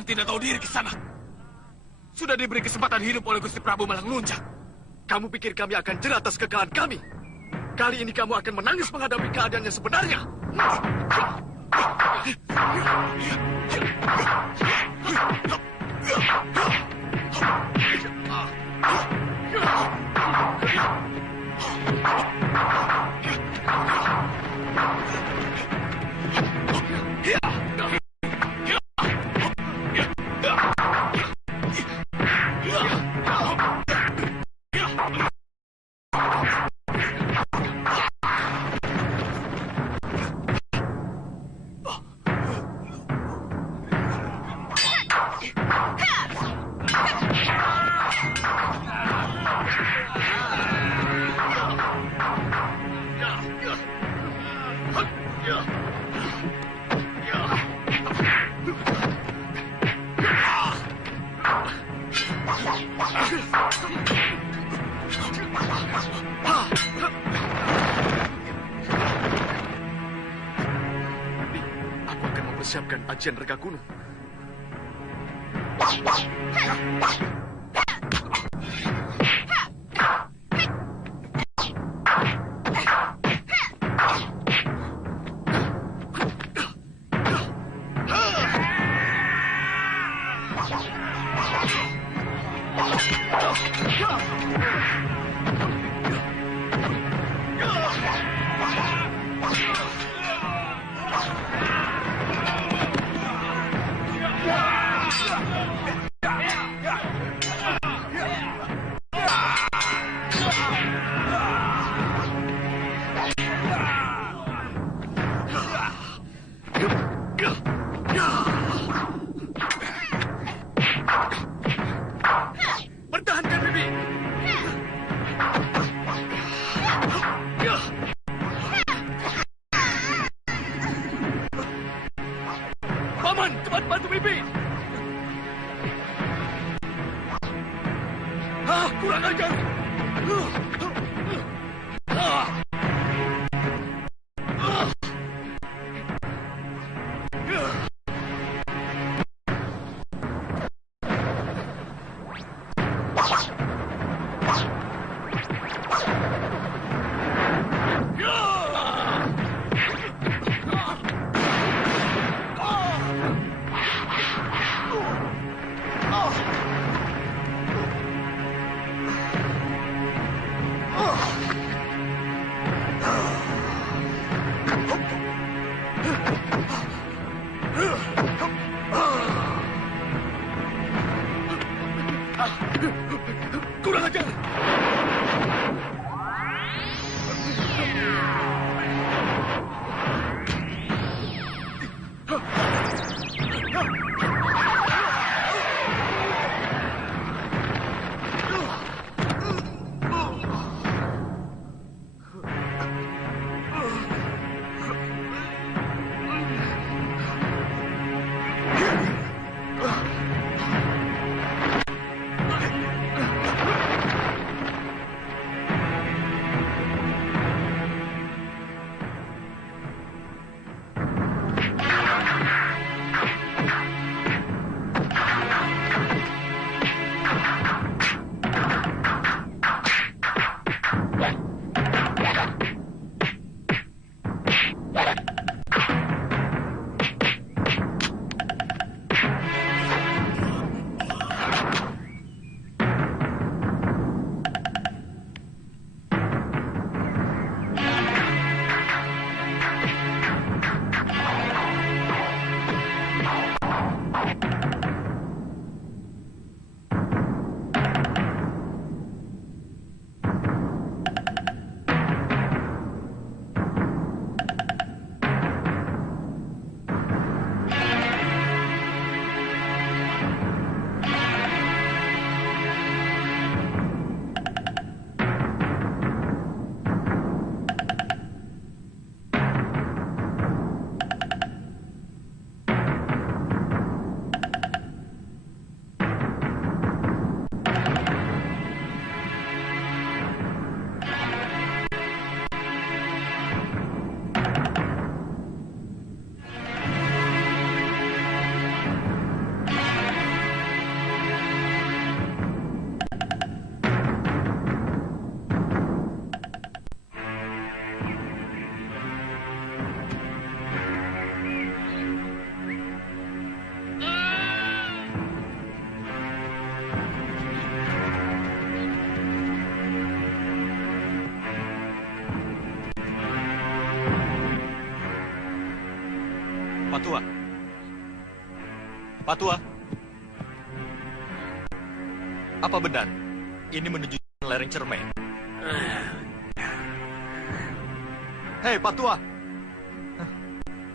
yang tidak tahu diri ke sana. Sudah diberi kesempatan hidup oleh Gusti Prabu malah ngelunjak. Kamu pikir kami akan jerah atas kekalahan kami? Kali ini kamu akan menangis menghadapi keadaan yang sebenarnya. Siapkan ajian rega gunung. Kurang ajar! Patua. Patua. Apa benar ini menuju lereng Cermai? Hei, Patua.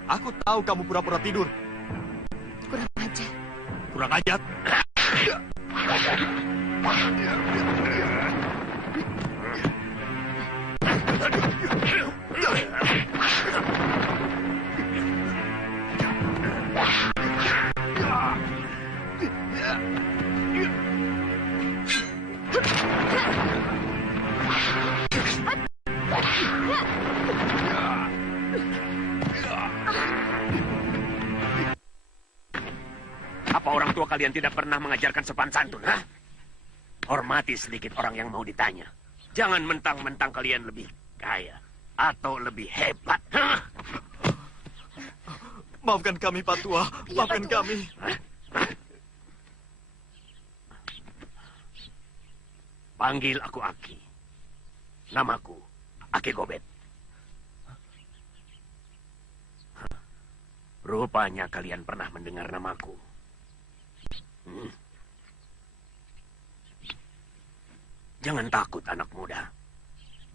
Aku tahu kamu pura-pura tidur. Kurang ajar. Kurang ajar. Apa orang tua kalian tidak pernah mengajarkan sopan santun, ha? Hormati sedikit orang yang mau ditanya. Jangan mentang-mentang kalian lebih kaya atau lebih hebat. Ha? Maafkan kami, Patua. Maafkan kami. Panggil aku Aki. Namaku Aki Gobet. Rupanya kalian pernah mendengar namaku. Jangan takut, anak muda.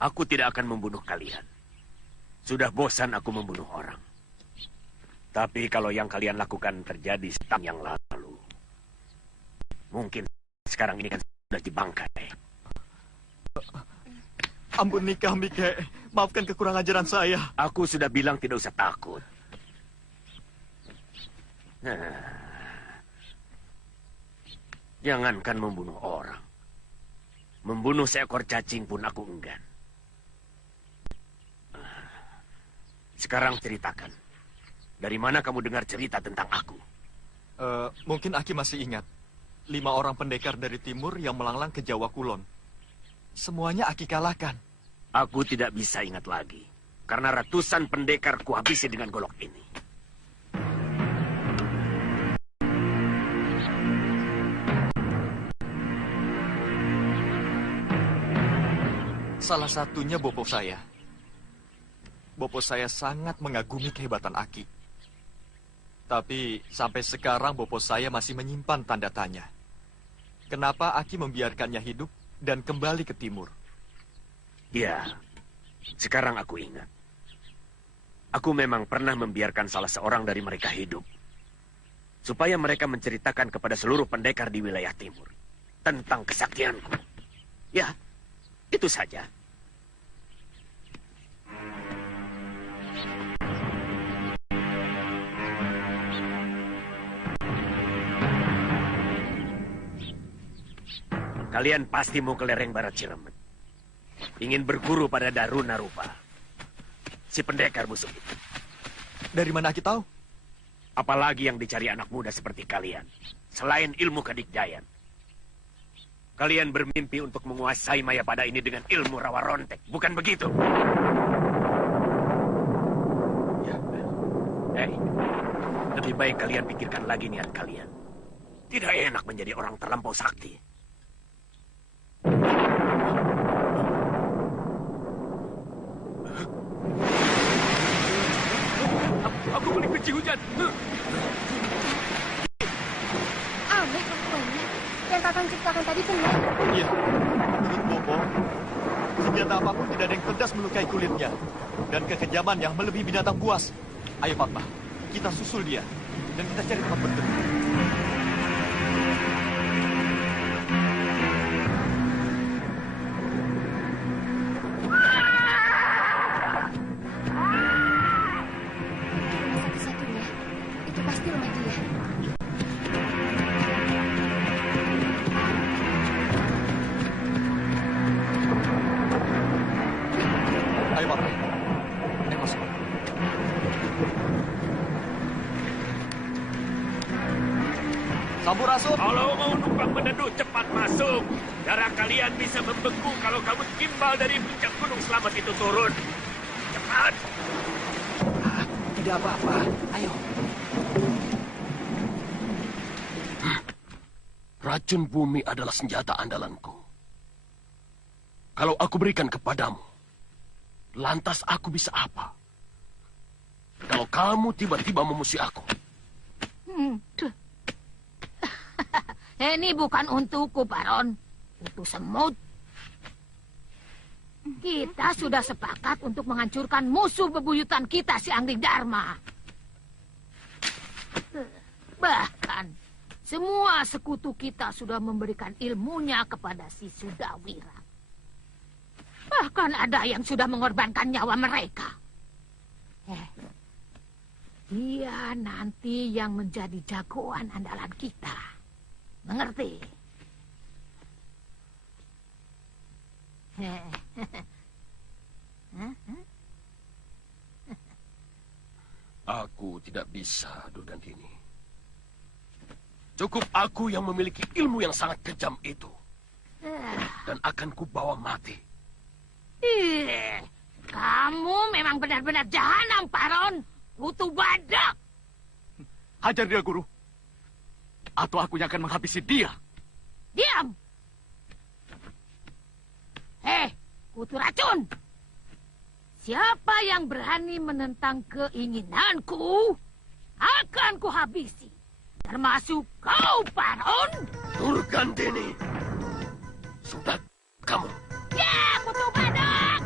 Aku tidak akan membunuh kalian. Sudah bosan aku membunuh orang. Tapi kalau yang kalian lakukan terjadi setahun yang lalu, mungkin sekarang ini kan sudah dibangkai. Ampuni kami, Kek. Maafkan kekurangan ajaran saya. Aku sudah bilang tidak usah takut. Jangankan membunuh orang. Membunuh seekor cacing pun aku enggan. Sekarang ceritakan. Dari mana kamu dengar cerita tentang aku? Mungkin Aki masih ingat. 5 orang pendekar dari timur yang melanglang ke Jawa Kulon. Semuanya Aki kalahkan. Aku tidak bisa ingat lagi. Karena ratusan pendekar kuhabisi dengan golok ini. Salah satunya bopo saya. Bopo saya sangat mengagumi kehebatan Aki. Tapi sampai sekarang bopo saya masih menyimpan tanda tanya. Kenapa Aki membiarkannya hidup dan kembali ke timur? Ya, sekarang aku ingat. Aku memang pernah membiarkan salah seorang dari mereka hidup. Supaya mereka menceritakan kepada seluruh pendekar di wilayah timur. Tentang kesaktianku. Ya, itu saja. Kalian pasti mau ke lereng barat Ciremet. Ingin berguru pada Daruna Rupa. Si pendekar busuk itu. Dari mana Aki tahu? Apalagi yang dicari anak muda seperti kalian. Selain ilmu kedikdayan. Kalian bermimpi untuk menguasai Mayapada ini dengan ilmu rawa rontek. Bukan begitu? Ya. Hei, lebih baik kalian pikirkan lagi niat kalian. Tidak enak menjadi orang terlampau sakti. Aku paling benci hujan. Aneh kelakuannya. Yang Kakang ceritakan tadi benar. Iya. Menurut bopo, senjata apapun tidak ada yang cerdas melukai kulitnya. Dan kekejaman yang melebihi binatang buas. Ayo, Fatma. Kita susul dia. Dan kita cari tempat berteduh. Satu-satunya. Itu pasti rumah dia. Ayo, Fatma. Ayo masuk. Sampurasun. Kalau mau numpang mendeduh, cepat masuk. Darah kalian bisa membeku kalau kamu timbal dari puncak gunung selamat itu turun. Cepat. Tidak apa-apa. Ayo. Racun bumi adalah senjata andalanku. Kalau aku berikan kepadamu, lantas aku bisa apa? kalau kamu tiba-tiba memusuhi aku. Tuh. Ini bukan untukku, Baron. Untuk semut. Kita sudah sepakat untuk menghancurkan musuh bebuyutan kita, si Angling Dharma. Bahkan, semua sekutu kita sudah memberikan ilmunya kepada si Sudawira. Bahkan ada yang sudah mengorbankan nyawa mereka. Dia nanti yang menjadi jagoan andalan kita. Mengerti? Aku tidak bisa, Durgandini. Cukup aku yang memiliki ilmu yang sangat kejam itu. Dan akan kubawa mati. Kamu memang benar-benar jahanam, Baron. Kutu badak. Hajar dia, Guru. Atau aku yang akan menghabisi dia. Diam. Kutu racun. Siapa yang berani menentang keinginanku, akan kuhabisi. Termasuk kau, Baron. Durgandini. Sudah kamu. Ya, kutu badak.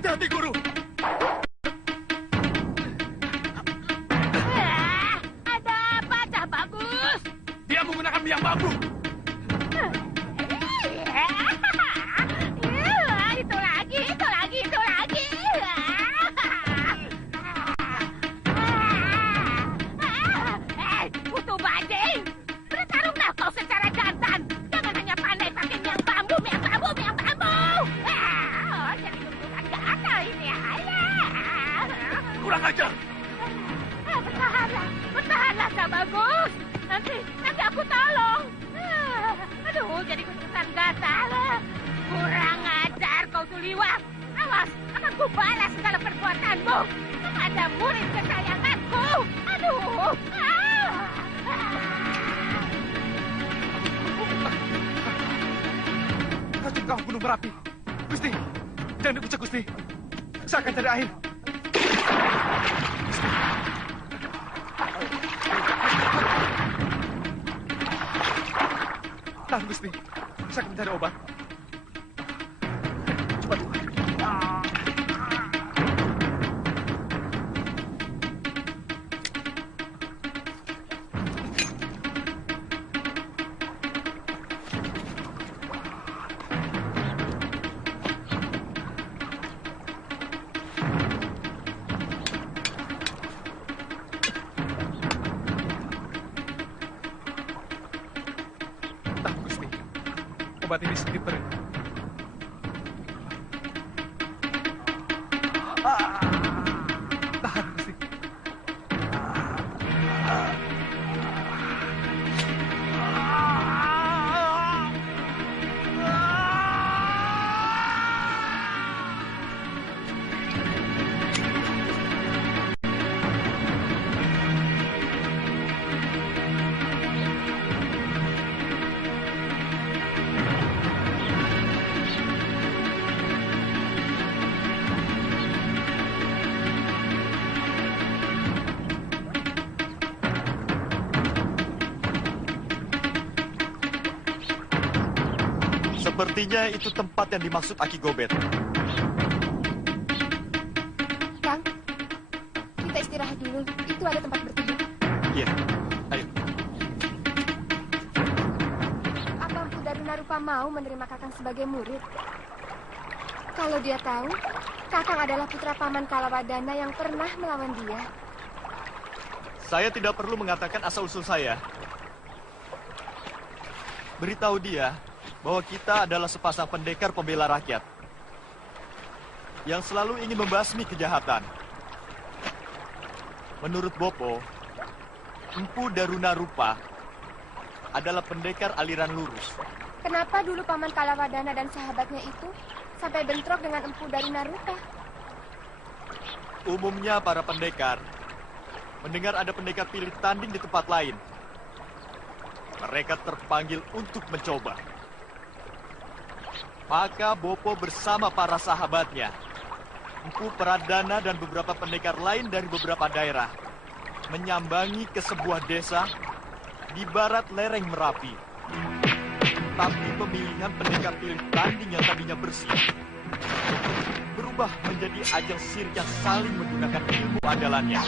Hati-hati, Guru. Ada apa, Cah Bagus? Dia menggunakan biang bambu. Itu lagi. Kutu bajing, bertarunglah kau secara jantan. Jangan hanya pandai pakai miang bambu. Jadi bentukan gatal ini. Kurang ajar. Bertahanlah, Cah Bagus. Nanti aku tolong. Aduh, jadi kesulitan gatal. Kurang ajar kau Tuliwak. Awas, akan kubalas segala perbuatanmu kepada murid kesayanganku. Aduh. Racun kau gunung Merapi. Gusti, jangan dikucek, Gusti. Saya akan cari air. Tahan, Gusti. Saya akan mencari obat. Cepat. Tahan, Gusti. Obat ini sedikit perih. Tahan, Gusti. Sepertinya itu tempat yang dimaksud Aki Gobet. Kang, kita istirahat dulu. Itu ada tempat berteduh. Iya, ayo. Apa Empu Darunarupa mau menerima Kakang sebagai murid? Kalau dia tahu, Kakang adalah putra paman Kalawadana yang pernah melawan dia. Saya tidak perlu mengatakan asal-usul saya. Beritahu dia bahwa kita adalah sepasang pendekar pembela rakyat yang selalu ingin membasmi kejahatan. Menurut Bopo, Empu Darunarupa adalah pendekar aliran lurus. Kenapa dulu paman Kalawadana dan sahabatnya itu sampai bentrok dengan Empu Darunarupa? Umumnya para pendekar mendengar ada pendekar pilih tanding di tempat lain. Mereka terpanggil untuk mencoba. Maka Bopo bersama para sahabatnya, Empu Pradana dan beberapa pendekar lain dari beberapa daerah, menyambangi ke sebuah desa di barat lereng Merapi. Tapi pemilihan pendekar pilih tanding yang tadinya bersih berubah menjadi ajang sirik yang saling menggunakan ilmu andalannya.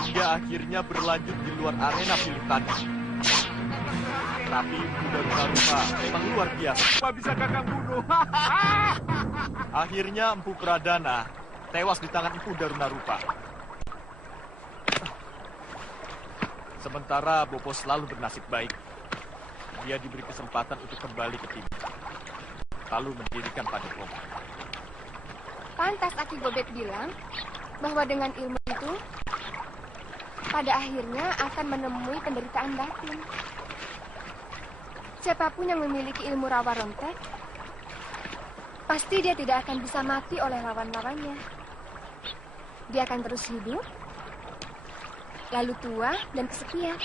Hingga akhirnya berlanjut di luar arena pilih tanding. Tapi Empu Darunarupa memang luar biasa. Apa bisa Kakang bunuh? Akhirnya Empu Pradana tewas di tangan Empu Darunarupa. Sementara Bopo selalu bernasib baik. Dia diberi kesempatan untuk kembali ke timur, lalu mendirikan padepokan. Pantas Aki Gobet bilang bahwa dengan ilmu itu, pada akhirnya akan menemui penderitaan batin. Siapapun yang memiliki ilmu rawa rontek, pasti dia tidak akan bisa mati oleh lawan-lawannya. Dia akan terus hidup, lalu tua dan kesepian.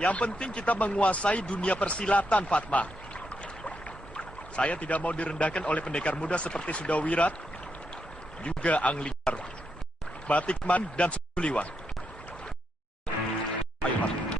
Yang penting kita menguasai dunia persilatan, Fatma. Saya tidak mau direndahkan oleh pendekar muda seperti Sudawirat, juga Anglikar, Batikman, dan Suliwa. Ayo, Fatma.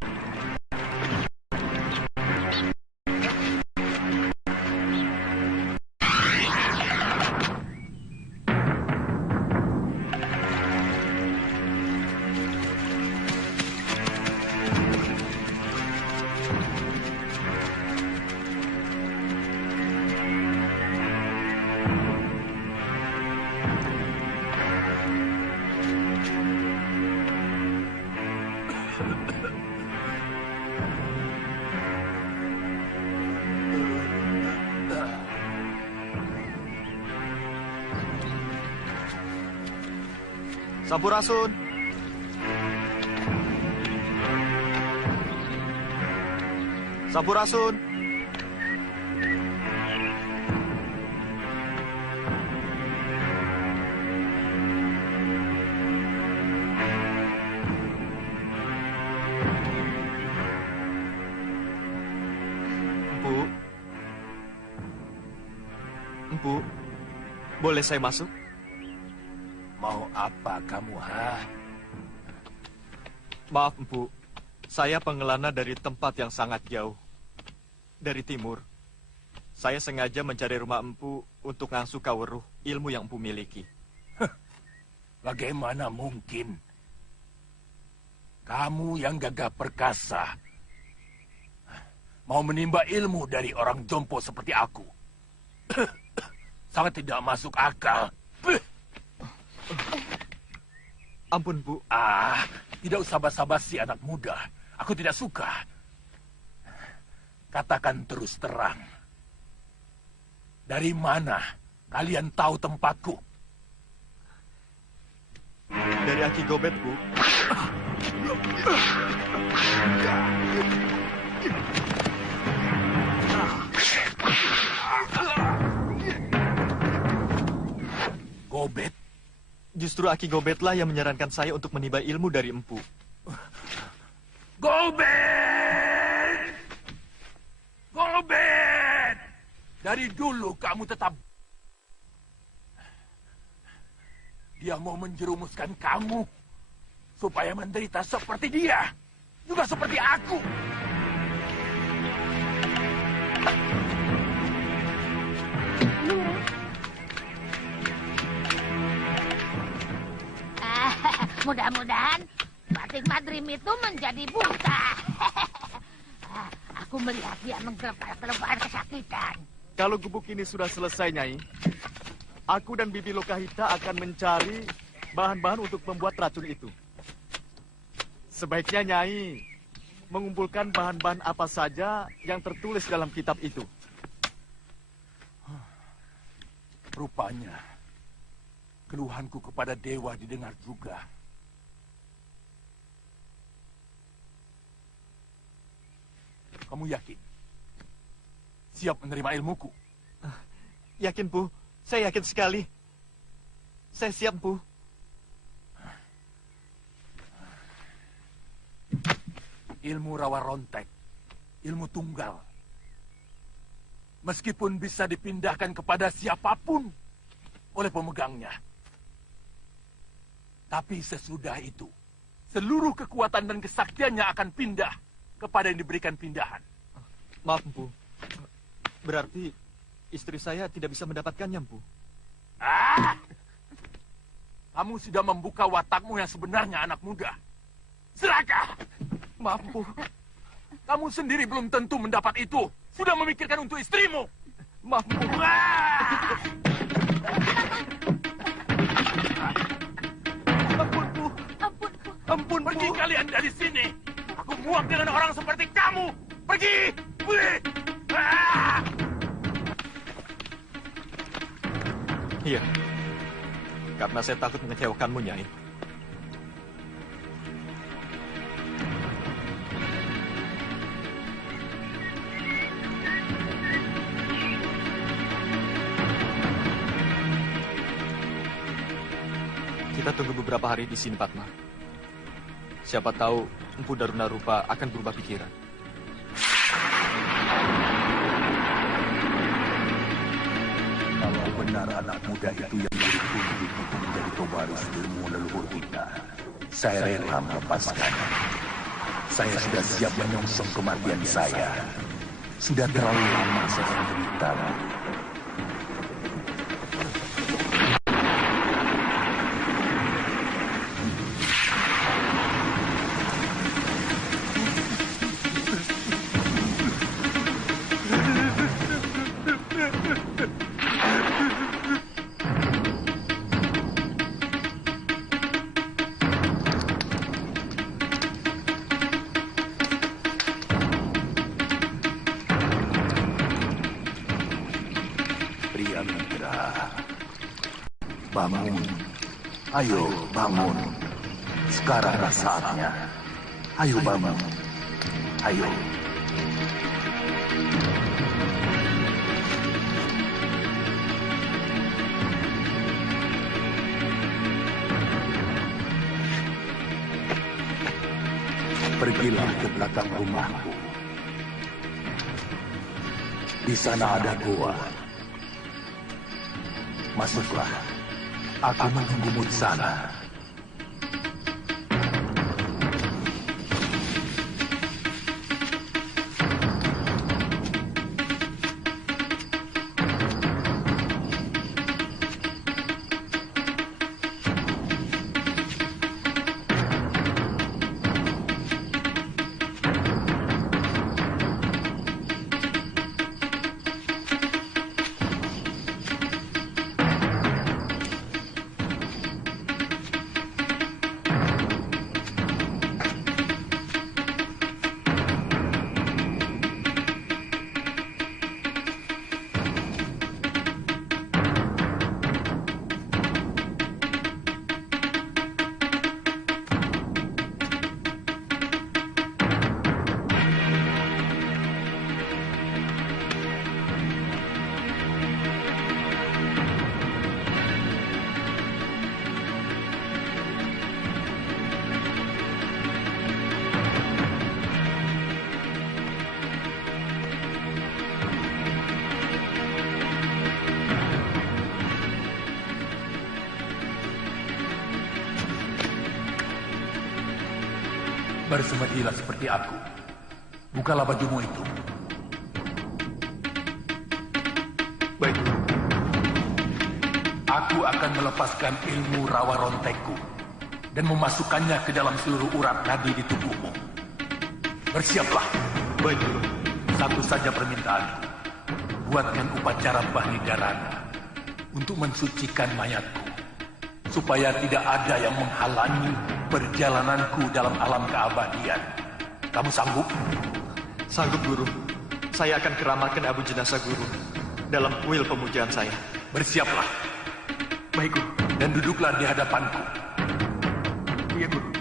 Sampurasun. Sampurasun. Empu, boleh saya masuk? Mau apa kamu, ha? Maaf, Empu. Saya pengelana dari tempat yang sangat jauh. Dari timur. Saya sengaja mencari rumah Empu untuk ngasuh kaweruh ilmu yang Empu miliki. Bagaimana mungkin? Kamu yang gagah perkasa mau menimba ilmu dari orang jompo seperti aku. Sangat tidak masuk akal. Ampun, Bu. Tidak usah basa-basi anak muda. Aku tidak suka. Katakan terus terang. Dari mana kalian tahu tempatku? Dari Aki Gobet, Bu. Gobet? Justru Aki Gobetlah yang menyarankan saya untuk menimba ilmu dari Empu. Gobet! Gobet! Dari dulu kamu tetap... Dia mau menjerumuskan kamu supaya menderita seperti dia, juga seperti aku. Mudah-mudahan Batik Madrim itu menjadi buta. Aku melihat dia menggelepar-gelepar kesakitan. Kalau gubuk ini sudah selesai, Nyai, aku dan Bibi Lokahita akan mencari bahan-bahan untuk membuat racun itu. Sebaiknya Nyai mengumpulkan bahan-bahan apa saja yang tertulis dalam kitab itu. Rupanya, keluhanku kepada dewa didengar juga. Kamu yakin? Siap menerima ilmuku? Yakin, Bu. Saya yakin sekali. Saya siap, Bu. Ilmu rawa rontek, ilmu tunggal. Meskipun bisa dipindahkan kepada siapapun oleh pemegangnya. Tapi sesudah itu, seluruh kekuatan dan kesaktiannya akan pindah kepada yang diberikan pindahan. Maaf, Bu. Berarti istri saya tidak bisa mendapatkannya, Bu. Kamu sudah membuka watakmu yang sebenarnya, anak muda. Serakah! Maaf, Bu. Kamu sendiri belum tentu mendapat itu. Sudah memikirkan untuk istrimu. Maaf, Bu. Ampun, Bu. Ampun, Bu. Pergi kalian dari sini. Aku muak dengan orang seperti kamu. Pergi! Iya. Karena saya takut mengecewakanmu, Nyai. Kita tunggu beberapa hari di sini, Padma. Siapa tahu Empu Darunarupa akan berubah pikiran. Kalau benar anak muda itu yang ditunjuk untuk menjadi pewaris ilmu leluhur kita, saya rela melepaskan. Saya sudah siap menyongsong kematian saya. Sudah terlalu lama saya menderita. Ayo, bangun. Sekaranglah saatnya. Ayo bangun. Ayo. Pergilah ke belakang rumahku. Di sana ada gua. Masuklah. Aku menunggumu di sana. Bersemedilah seperti aku. Bukalah bajumu itu. Baik. Aku akan melepaskan ilmu rawa rontekku dan memasukkannya ke dalam seluruh urat nadi di tubuhmu. Bersiaplah. Baik, Guru. Satu saja permintaan. Buatkan upacara Banidarana untuk mensucikan mayatku, supaya tidak ada yang menghalangi perjalananku dalam alam keabadian. Kamu sanggup? Sanggup, Guru. Saya akan keramatkan abu jenazah Guru dalam kuil pemujaan saya. Bersiaplah. Baik, Guru. Dan duduklah di hadapanku. Iya, Guru.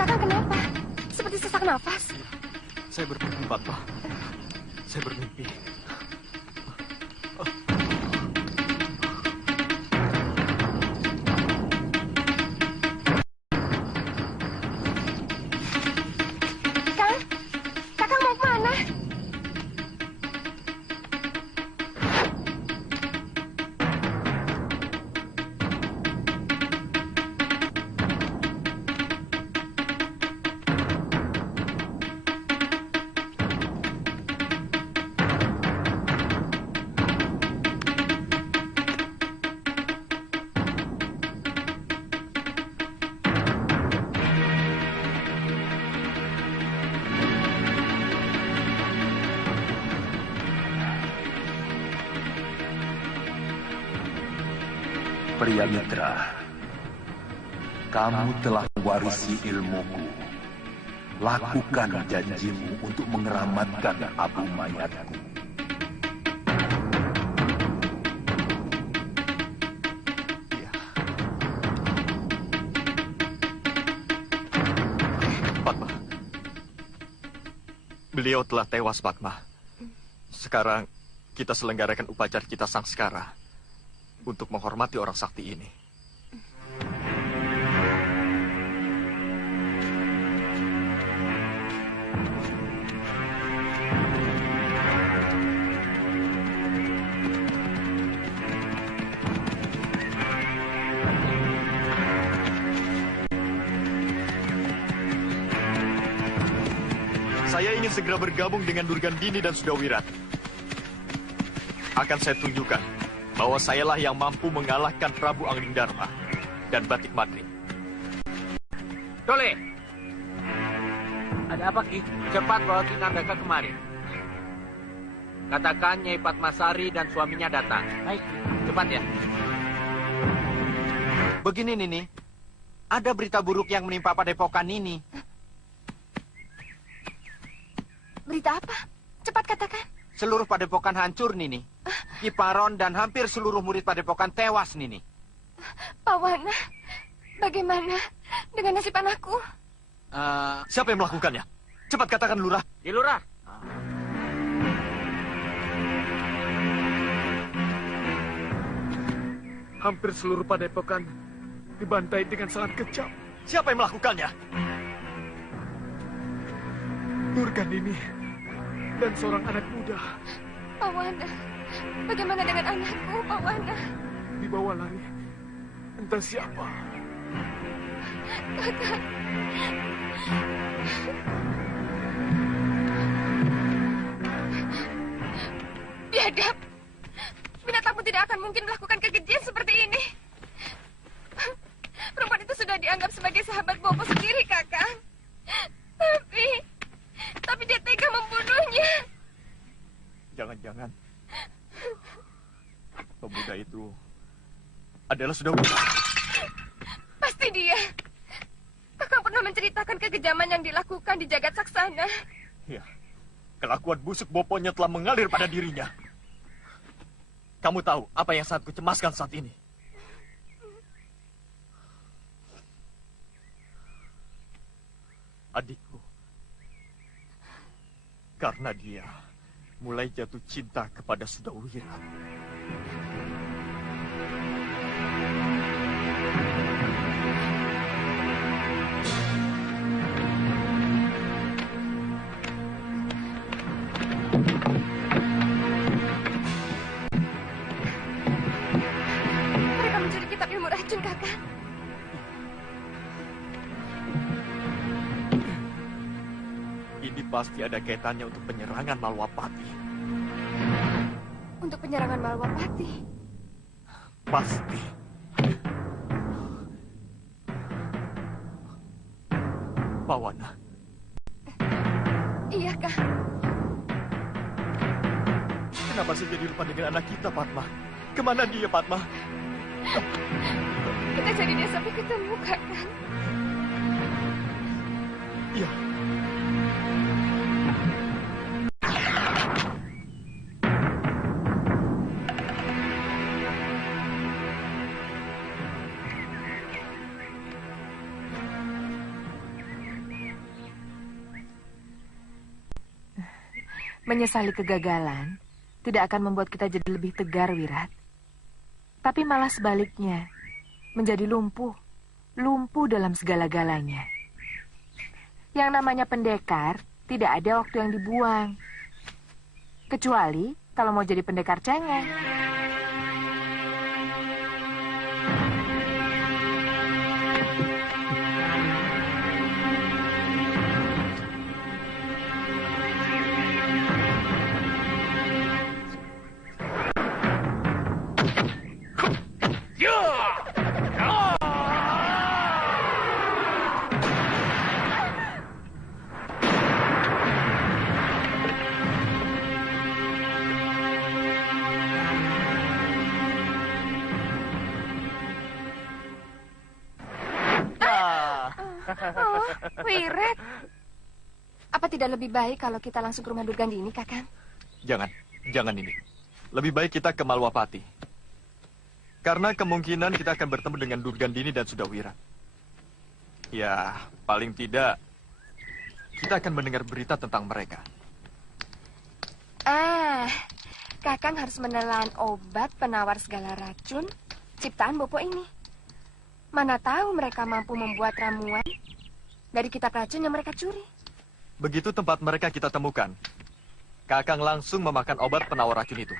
Kakang kenapa? Seperti sesak nafas. Saya bermimpi, Fatma. Saya bermimpi. Kakang mau kemana? Pria Mitra, kamu telah mewarisi ilmuku. Lakukan janjimu untuk mengeramatkan abu mayatku. Iya. Fatma. Beliau telah tewas, Fatma. Sekarang kita selenggarakan upacara kita Sangskara untuk menghormati orang sakti ini. Saya ingin segera bergabung dengan Durgandini dan Sudawirat. Akan saya tunjukkan bahwa sayalah yang mampu mengalahkan Prabu Anglingdarma dan Batik Matri. Tole. Ada apa, Ki? Cepat bawa Ki Nandaka kemari. Katakan Nyai Padmasari dan suaminya datang. Baik, cepat ya. Begini, Nini. Ada berita buruk yang menimpa Padepokan Nini. Berita apa? Cepat katakan. Seluruh Padepokan hancur, Nini. Ki Paron dan hampir seluruh murid Padepokan tewas, Nini. Pak Wana, bagaimana dengan nasib anakku? Siapa yang melakukannya? Cepat katakan, Lurah. Di Lurah. Hampir seluruh Padepokan dibantai dengan sangat kejam. Siapa yang melakukannya? Durgandini dan seorang anak muda Pak Wana, bagaimana dengan anakku, Pak Wana? dibawa lari. Entah siapa. Kakak. Biadab. Binatangmu tidak akan mungkin melakukan kekejian seperti ini. Perempuan itu sudah dianggap sebagai sahabat Bopo sendiri, Kakak. Tapi dia tega membunuhnya. Jangan-jangan pemuda itu adalah Sudawirat. Pasti dia. Kakak pernah menceritakan kekejaman yang dilakukan di Jagat Saksana. Ya, kelakuan busuk Boponya telah mengalir pada dirinya. Kamu tahu apa yang sangat kucemaskan saat ini? Adikku. Karena dia mulai jatuh cinta kepada Sudawirat. Mereka mencuri kitab ilmu racun, Kakak. Ini pasti ada kaitannya untuk penyerangan Malwapati. Untuk penyerangan Malwapati. Pasti. Pawana. Iya, Kak. Kenapa saya jadi lupa dengan anak kita, Padma? Kemana dia, Padma? Kita cari dia sampai ketemu, Kakak. Iya. Menyesali kegagalan tidak akan membuat kita jadi lebih tegar, Wirat. Tapi malah sebaliknya, menjadi lumpuh. Lumpuh dalam segala-galanya. Yang namanya pendekar, tidak ada waktu yang dibuang. Kecuali kalau mau jadi pendekar cengeng. Oh, Wirat. Apa tidak lebih baik kalau kita langsung ke rumah Durgandini, Kakang? Jangan ini. Lebih baik kita ke Malwapati. Karena kemungkinan kita akan bertemu dengan Durgandini dan Sudawirat. Ya, paling tidak kita akan mendengar berita tentang mereka. Kakang harus menelan obat penawar segala racun ciptaan Bopo ini. Mana tahu mereka mampu membuat ramuan dari kitab racun yang mereka curi. Begitu tempat mereka kita temukan, Kakang langsung memakan obat penawar racun itu.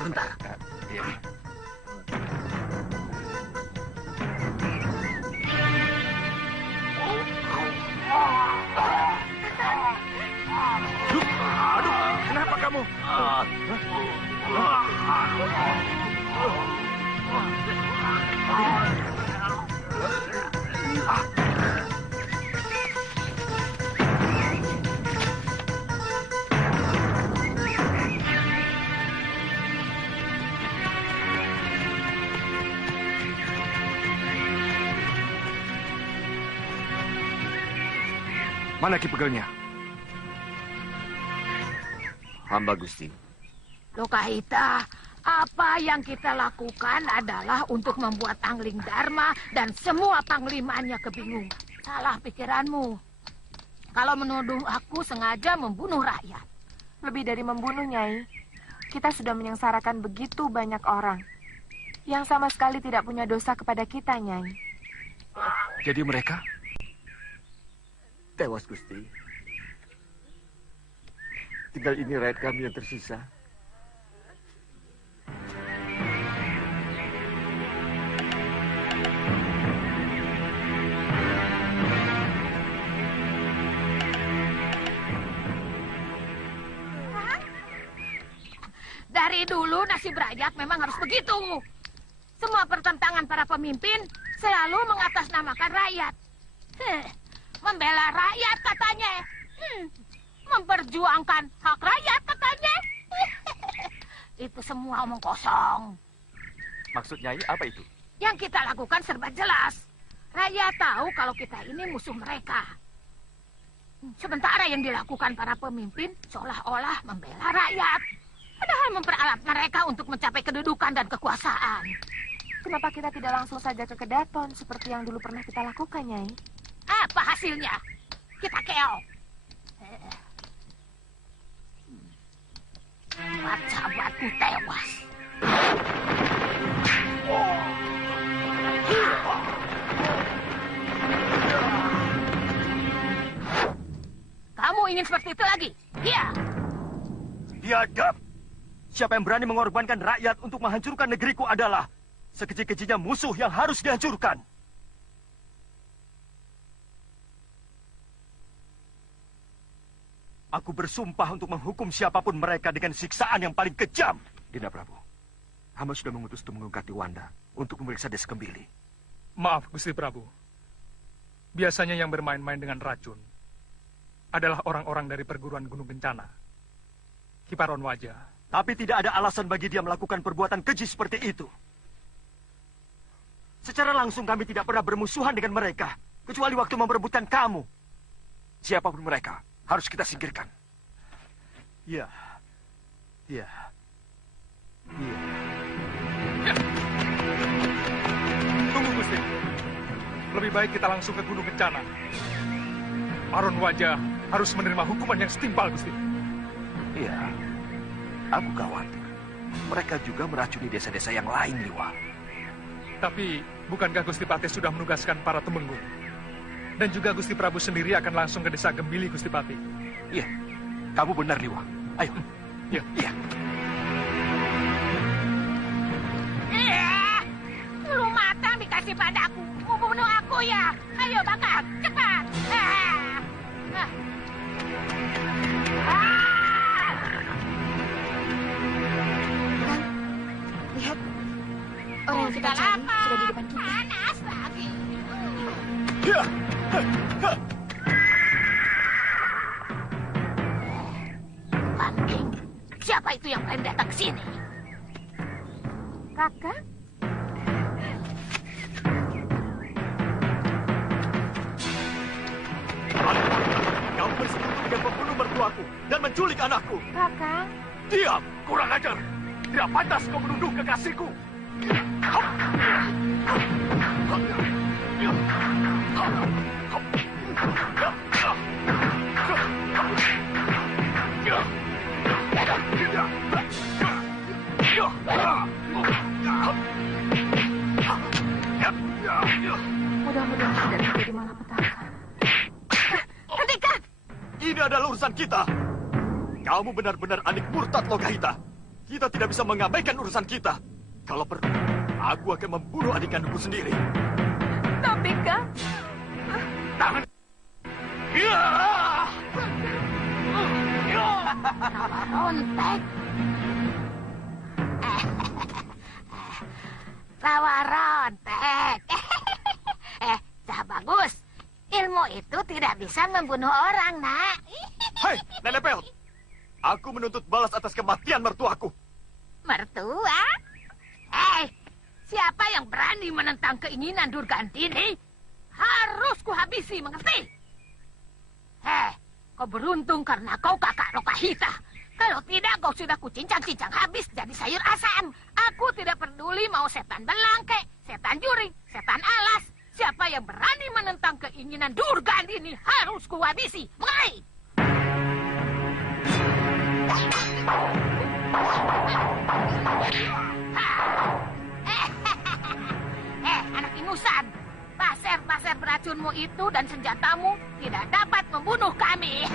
sebentar. Iya. Aduh, kenapa kamu? Mana Ki Pegelnya? Hamba Gusti. Lokahita, apa yang kita lakukan adalah untuk membuat Angling Dharma dan semua panglimanya kebingungan. Salah pikiranmu. Kalau menuduh aku sengaja membunuh rakyat. Lebih dari membunuh, Nyai. Kita sudah menyengsarakan begitu banyak orang yang sama sekali tidak punya dosa kepada kita, Nyai. Jadi mereka? Tewas, Gusti. Tinggal ini rakyat kami yang tersisa. Dari dulu nasib rakyat memang harus begitu. Semua pertentangan para pemimpin selalu mengatasnamakan rakyat. Membela rakyat katanya. Memperjuangkan hak rakyat katanya. Itu semua omong kosong. Maksud Nyai apa itu? Yang kita lakukan serba jelas. Rakyat tahu kalau kita ini musuh mereka. Sementara yang dilakukan para pemimpin seolah-olah membela rakyat. Padahal memperalat mereka untuk mencapai kedudukan dan kekuasaan. Kenapa kita tidak langsung saja ke Kedaton seperti yang dulu pernah kita lakukan, Nyai? Apa hasilnya? Kita keok. Sahabatku tewas. Kamu ingin seperti itu lagi? Iya. Biadab! Siapa yang berani mengorbankan rakyat untuk menghancurkan negeriku adalah sekecil-kecilnya musuh yang harus dihancurkan. Aku bersumpah untuk menghukum siapapun mereka dengan siksaan yang paling kejam. Dinda Prabu, hamba sudah mengutus Tumenggung Katiwanda untuk memeriksa Desa Kembili. Maaf, Gusti Prabu. Biasanya yang bermain-main dengan racun adalah orang-orang dari perguruan Gunung Kencana. Kiparon Wajah. Tapi tidak ada alasan bagi dia melakukan perbuatan keji seperti itu. Secara langsung kami tidak pernah bermusuhan dengan mereka, kecuali waktu memperebutkan kamu. Siapapun mereka, harus kita singkirkan. Iya. Iya. Iya. Tunggu, Gusti. Lebih baik kita langsung ke Gunung Kencana. Paron Wajah harus menerima hukuman yang setimpal, Gusti. Iya. Aku khawatir. Mereka juga meracuni desa-desa yang lain, Liwa. Tapi, bukankah Gusti Patih sudah menugaskan para temenggung? Dan juga Gusti Prabu sendiri akan langsung ke Desa Gembili, Gusti Patih. Iya, kamu benar, Liwa. Ayo. Iya. Iya. Iya. Lu matang dikasih padaku. Mau bunuh aku ya? Ayo bakar, cepat. Lihat, orang yang kita cari sudah di depan kita. Panas lagi. Kambing, siapa itu yang berani datang ke sini? Kakak? Kamu bersekutu dengan pembunuh mertuaku dan menculik anakku. Kakak? Diam, kurang ajar. Tidak pantas kau menuduh kekasihku. Mudah-mudahan tidak terjadi malapetaka. Hentikan! Ini adalah urusan kita. Kamu benar-benar adik murtad, Lokahita. kita tidak bisa mengabaikan urusan kita. Kalau perlu, aku akan membunuh adik kandungku sendiri. Tapi, Kang... Tangan! Ya! Rontek. Rawa rontek. Dah bagus. Ilmu itu tidak bisa membunuh orang, Nak. Hei, Nenek Peot. Aku menuntut balas atas kematian mertuaku. Mertua? Hei, siapa yang berani menentang keinginan Durgandini? Harus kuhabisi, mengerti? Hei, kau beruntung karena kau kakak Rokahita. Kalau tidak, kau sudah kucincang-cincang habis jadi sayur asam. Aku tidak peduli mau setan belangke, setan juring, setan alas. Siapa yang berani menentang keinginan Durgandini harus kuhabisi. Mengerti? Anak ingusan. Pasir-pasir beracunmu itu dan senjatamu tidak dapat membunuh kami.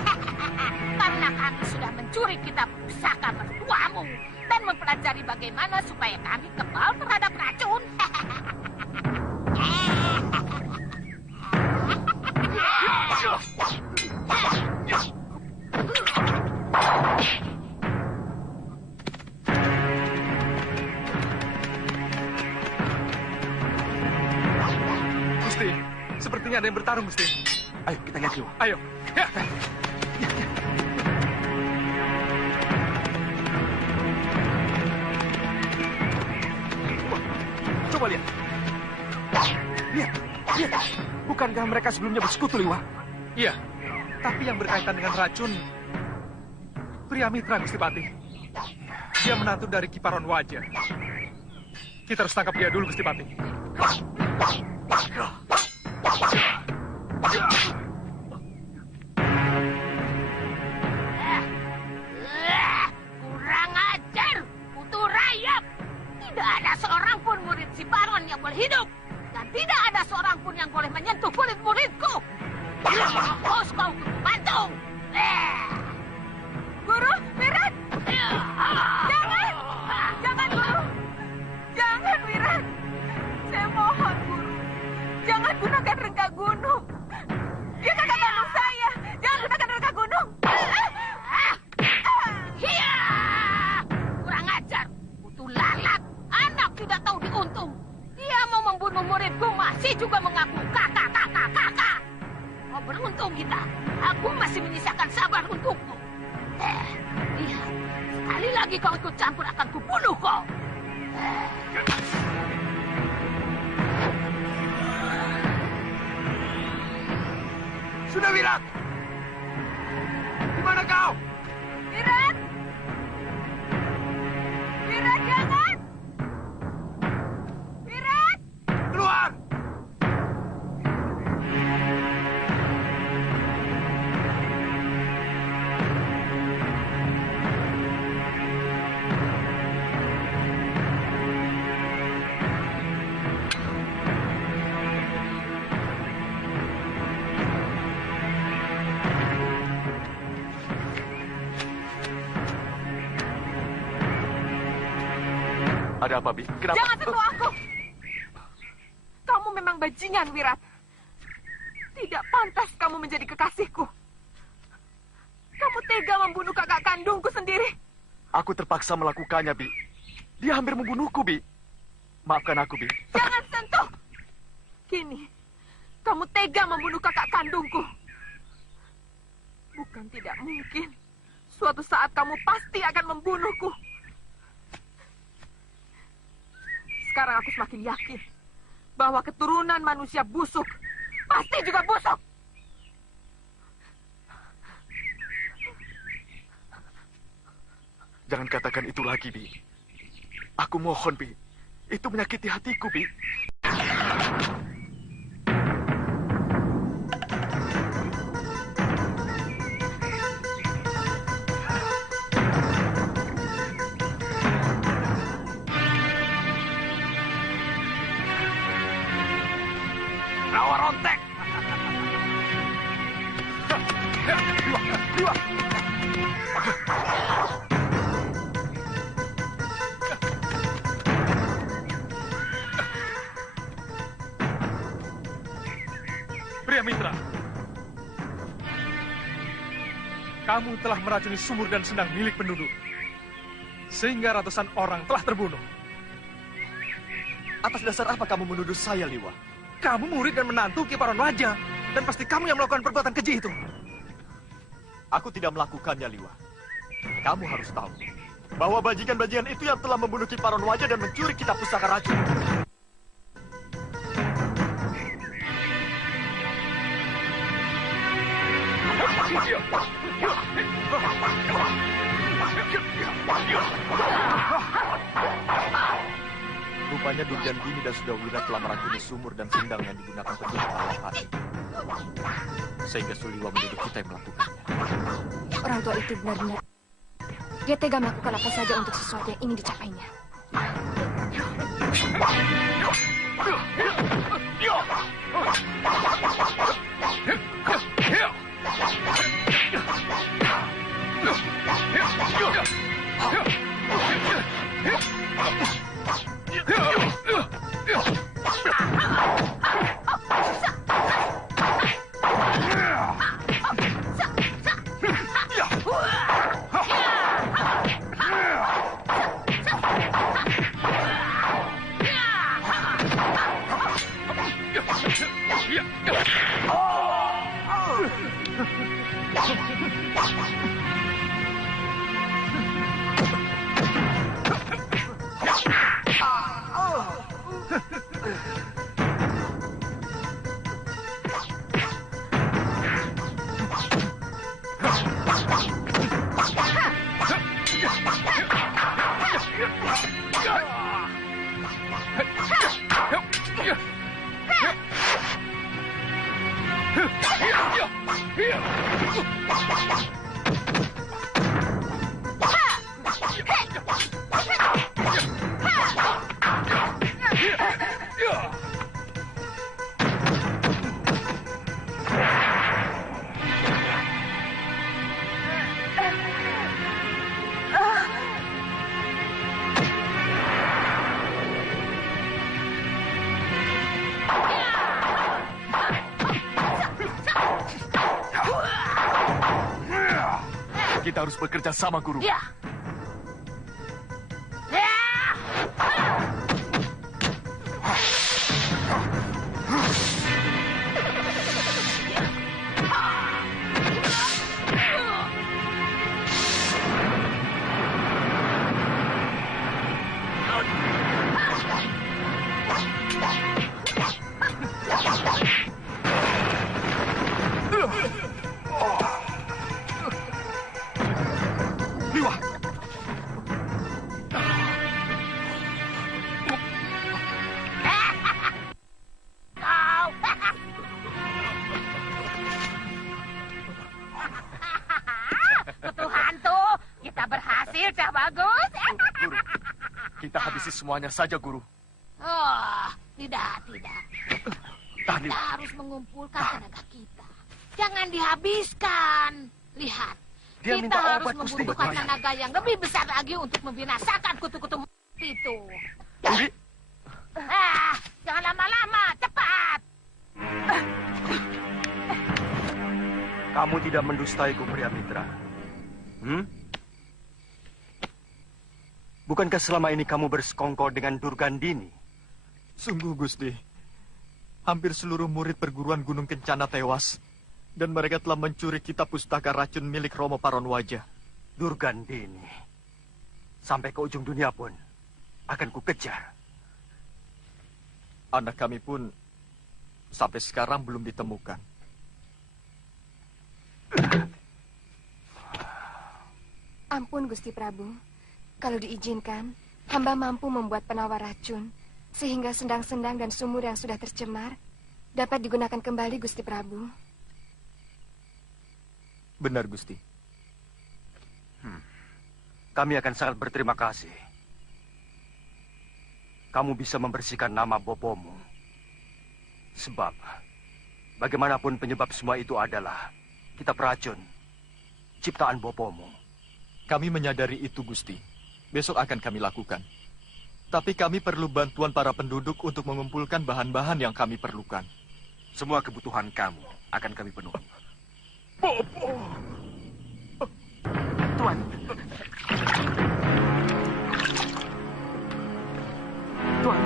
Karena kami sudah mencuri kitab pusaka mertuamu dan mempelajari bagaimana supaya kami kebal terhadap racun. Gusti, sepertinya ada yang bertarung, Gusti. Ayo, kita lihat yuk. Ayo. Ya. Coba lihat. Lihat, lihat. Bukankah mereka sebelumnya bersekutu, Liwa? Iya, tapi yang berkaitan dengan racun, pria mitra, Gusti Patih. Dia menantu dari Kiparon Wajah. Kita harus tangkap dia dulu, Gusti Patih. Kurang ajar, kutu rayap. Tidak ada seorang pun murid si Baron yang boleh hidup. Dan tidak ada seorang pun yang boleh menyentuh murid-muridku. Mampus kau kutu patung. Guru, Wirat! Jangan! Jangan, Guru! Jangan, Wirat! Saya mohon, Guru. Jangan gunakan rengga gunung. Dia kakak kandung saya. Jangan gunakan rengga gunung. Hiya! Kurang ajar. Kutu lalat. Anak tidak tahu diuntung. Dia mau membunuh muridku masih juga mengaku kakak. Oh, beruntung kita. Aku masih menyisakan sabar untukmu. Lihat. Sekali lagi kau ikut campur akan kubunuh kau. Sudah, Wirat! Di mana kau? Wirat! Wirat, jangan! Wirat! Keluar! Ada apa, Bi? Kenapa? Jangan sentuh aku! Kamu memang bajingan, Wirat. Tidak pantas kamu menjadi kekasihku. Kamu tega membunuh kakak kandungku sendiri. Aku terpaksa melakukannya, Bi. Dia hampir membunuhku, Bi. Maafkan aku, Bi. Jangan sentuh! Kini, kamu tega membunuh kakak kandungku. Bukan tidak mungkin. Suatu saat kamu pasti akan membunuhku. Sekarang aku semakin yakin bahwa keturunan manusia busuk pasti juga busuk. Jangan katakan itu lagi, Bi. Aku mohon, Bi. Itu menyakiti hatiku, Bi. Rawa rontek! Liwa! Mitra. Kamu telah meracuni sumur dan sendang milik penduduk. Sehingga ratusan orang telah terbunuh. Atas dasar apa kamu menuduh saya, Liwa? Kamu murid dan menantu Ki Paron Waja. Dan pasti kamu yang melakukan perbuatan keji itu. Aku tidak melakukannya, Liwa. Kamu harus tahu bahwa bajingan-bajingan itu yang telah membunuh Ki Paron Waja dan mencuri kitab pusaka racun. Rupanya Durgandini dan Sudawira telah meracuni sumur dan sendang yang digunakan penduduk Palapati. Sehingga Suliwa menuduh kita yang melakukannya. Orang tua itu benar-benar. Dia tega melakukan apa saja untuk sesuatu yang ingin dicapainya. Kita harus bekerja sama, Guru. Ya. Semuanya saja, Guru. Oh, tidak. Kita harus mengumpulkan tenaga kita. Jangan dihabiskan. Lihat, kita harus membutuhkan tenaga yang lebih besar lagi untuk membinasakan kutu-kutu itu. Jangan lama-lama, cepat. Kamu tidak mendustaiku, pria mitra. Bukankah selama ini kamu bersekongkol dengan Durgandini? Sungguh, Gusti. Hampir seluruh murid perguruan Gunung Kencana tewas. Dan mereka telah mencuri kitab pustaka racun milik Romo Paron Waja. Durgandini. Sampai ke ujung dunia pun akan kukejar. Anak kami pun sampai sekarang belum ditemukan. Ampun, Gusti Prabu. Kalau diizinkan, hamba mampu membuat penawar racun, sehingga sendang-sendang dan sumur yang sudah tercemar dapat digunakan kembali, Gusti Prabu. Benar, Gusti. Kami akan sangat berterima kasih. Kamu bisa membersihkan nama bopomu. Sebab, bagaimanapun penyebab semua itu adalah kitab racun, ciptaan bopomu. Kami menyadari itu, Gusti. Besok akan kami lakukan. Tapi kami perlu bantuan para penduduk untuk mengumpulkan bahan-bahan yang kami perlukan. Semua kebutuhan kamu akan kami penuhi. Bopo. Tuan. Tuan.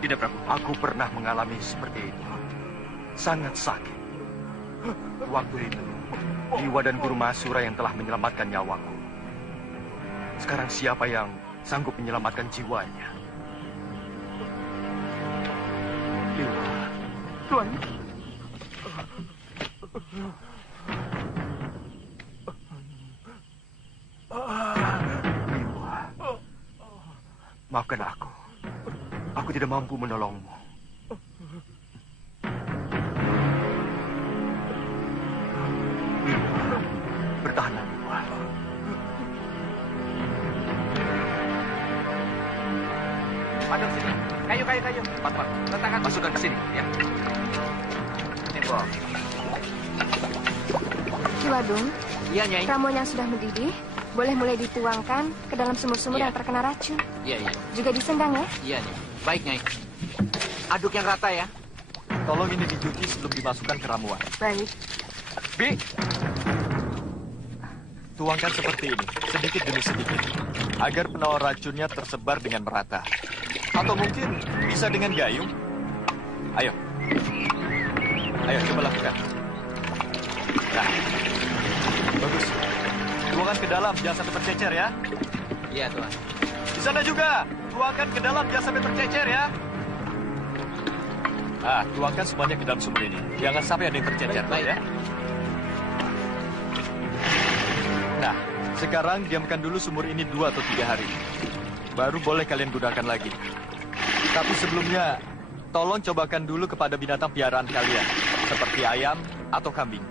Tidak, Prabu. Aku pernah mengalami seperti itu. Sangat sakit. Waktu itu, Liwa dan Guru Mahasura yang telah menyelamatkan nyawaku. Sekarang siapa yang sanggup menyelamatkan jiwanya? Liwa. Tuan. Liwa. Maafkan aku. Aku tidak mampu menolongmu. Liwa. Bertahanlah, Liwa. Padang sini. Kayu. Cepat. Letakkan. Masukkan ke sini, ya. Ini, Bob. Kiwadung, Iya, Nyai. ramuan yang sudah mendidih boleh mulai dituangkan ke dalam sumur-sumur Iya. yang terkena racun. Iya. Juga disendang ya. Iya, Nyai. Baik, Nyai. Aduk yang rata ya. Tolong ini dicuci sebelum dimasukkan ke ramuan. Baik. Bi, tuangkan seperti ini, sedikit demi sedikit, agar penawar racunnya tersebar dengan merata. Atau mungkin bisa dengan gayung. Ayo, coba lakukan. Nah, bagus. Tuangkan ke dalam, jangan sampai tercecer ya. Iya, Tuan. Di sana juga, tuangkan ke dalam, jangan sampai tercecer ya. Tuangkan semuanya ke dalam sumur ini. Jangan sampai ada yang tercecer, Baik. ya. Nah, sekarang diamkan dulu sumur ini 2 atau 3 hari. Baru boleh kalian gunakan lagi. Tapi sebelumnya, tolong cobakan dulu kepada binatang piaraan kalian, seperti ayam atau kambing.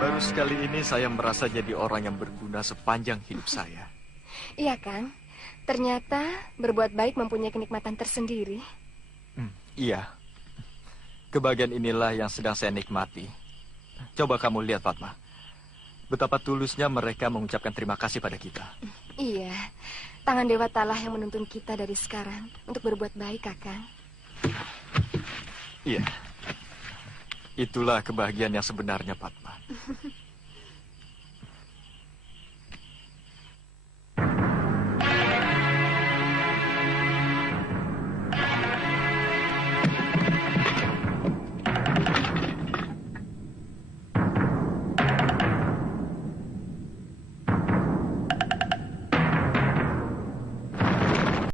Baru sekali ini saya merasa jadi orang yang berguna sepanjang hidup saya. Iya, Kang. Ternyata berbuat baik mempunyai kenikmatan tersendiri. Iya. Kebahagiaan inilah yang sedang saya nikmati. Coba kamu lihat, Fatma. Betapa tulusnya mereka mengucapkan terima kasih pada kita. Iya, tangan Dewa Ta'ala yang menuntun kita dari sekarang untuk berbuat baik, Kakang. Iya. Itulah kebahagiaan yang sebenarnya, Fatma.